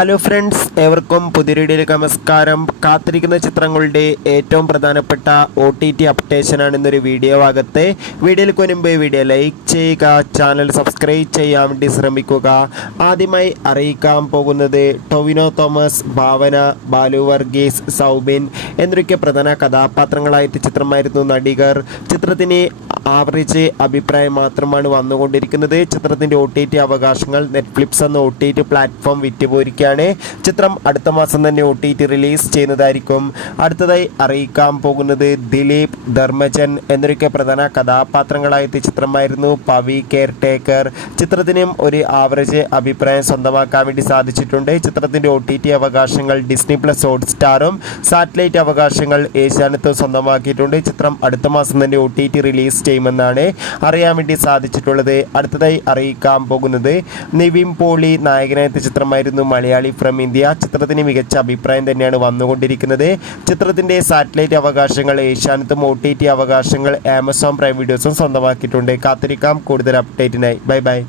Hello friends, ഏവർക്കും പുതിയ വീഡിയോയിലേക്ക് നമസ്കാരം. കാത്തിരിക്കുന്ന ചിത്രങ്ങളുടെ ഏറ്റവും പ്രധാനപ്പെട്ട OTT അപ്ഡേഷനാണ് ഇന്നൊരു വീഡിയോ ഭാഗത്തെ. വീഡിയോയിൽ മുൻപ് വീഡിയോ ലൈക്ക് ചെയ്യുക, ചാനൽ സബ്സ്ക്രൈബ് ചെയ്യാൻ വേണ്ടി ശ്രമിക്കുക. ആദ്യമായി അറിയിക്കാൻ പോകുന്നത് ടൊവിനോ തോമസ്, ഭാവന, ബാലു വർഗീസ്, സൗബിൻ എന്നൊക്കെ പ്രധാന കഥാപാത്രങ്ങളായിട്ട് ചിത്രമായിരുന്നു നടികർ. ചിത്രത്തിന് ആവറേജ് അഭിപ്രായം മാത്രമാണ് വന്നുകൊണ്ടിരിക്കുന്നത്. ചിത്രത്തിൻ്റെ OTT അവകാശങ്ങൾ നെറ്റ്ഫ്ലിക്സ് എന്ന OTT പ്ലാറ്റ്ഫോം വിറ്റുപോയിരിക്കുകയാണ്. ചിത്രം അടുത്ത മാസം തന്നെ OTT റിലീസ് ചെയ്യുന്നതായിരിക്കും. അടുത്തതായി അറിയിക്കാൻ പോകുന്നത് ദിലീപ്, ധർമ്മജൻ എന്നൊക്കെ പ്രധാന കഥാപാത്രങ്ങളായിട്ട് ചിത്രമായിരുന്നു പവി കെയർ ടേക്കർ. ചിത്രത്തിനും ഒരു ആവറേജ് അഭിപ്രായം സ്വന്തമാക്കാൻ വേണ്ടി സാധിച്ചിട്ടുണ്ട്. ചിത്രത്തിൻ്റെ OTT അവകാശങ്ങൾ ഡിസ്നി പ്ലസ് ഹോട്ട്സ്റ്റാറും സാറ്റലൈറ്റ് അവകാശങ്ങൾ ഏഷ്യാനെറ്റും സ്വന്തമാക്കിയിട്ടുണ്ട്. ചിത്രം അടുത്ത മാസം തന്നെ OTT റിലീസ് ചെയ്യുമെന്നാണ് അറിയാൻ വേണ്ടി സാധിച്ചിട്ടുള്ളത്. അടുത്തതായി അറിയിക്കാൻ പോകുന്നത് നിവിൻ പോളി നായകനായ ചിത്രമായിരുന്നു മലയാളി ഫ്രം ഇന്ത്യ. ചിത്രത്തിന് മികച്ച അഭിപ്രായം തന്നെയാണ് വന്നുകൊണ്ടിരിക്കുന്നത്. ചിത്രത്തിൻ്റെ സാറ്റലൈറ്റ് അവകാശങ്ങൾ ഏഷ്യാനെറ്റും OTT അവകാശങ്ങൾ ആമസോൺ പ്രൈം വീഡിയോസും സ്വന്തമാക്കിയിട്ടുണ്ട്. കാത്തിരിക്കാം കൂടുതൽ അപ്ഡേറ്റിനായി. Bye bye.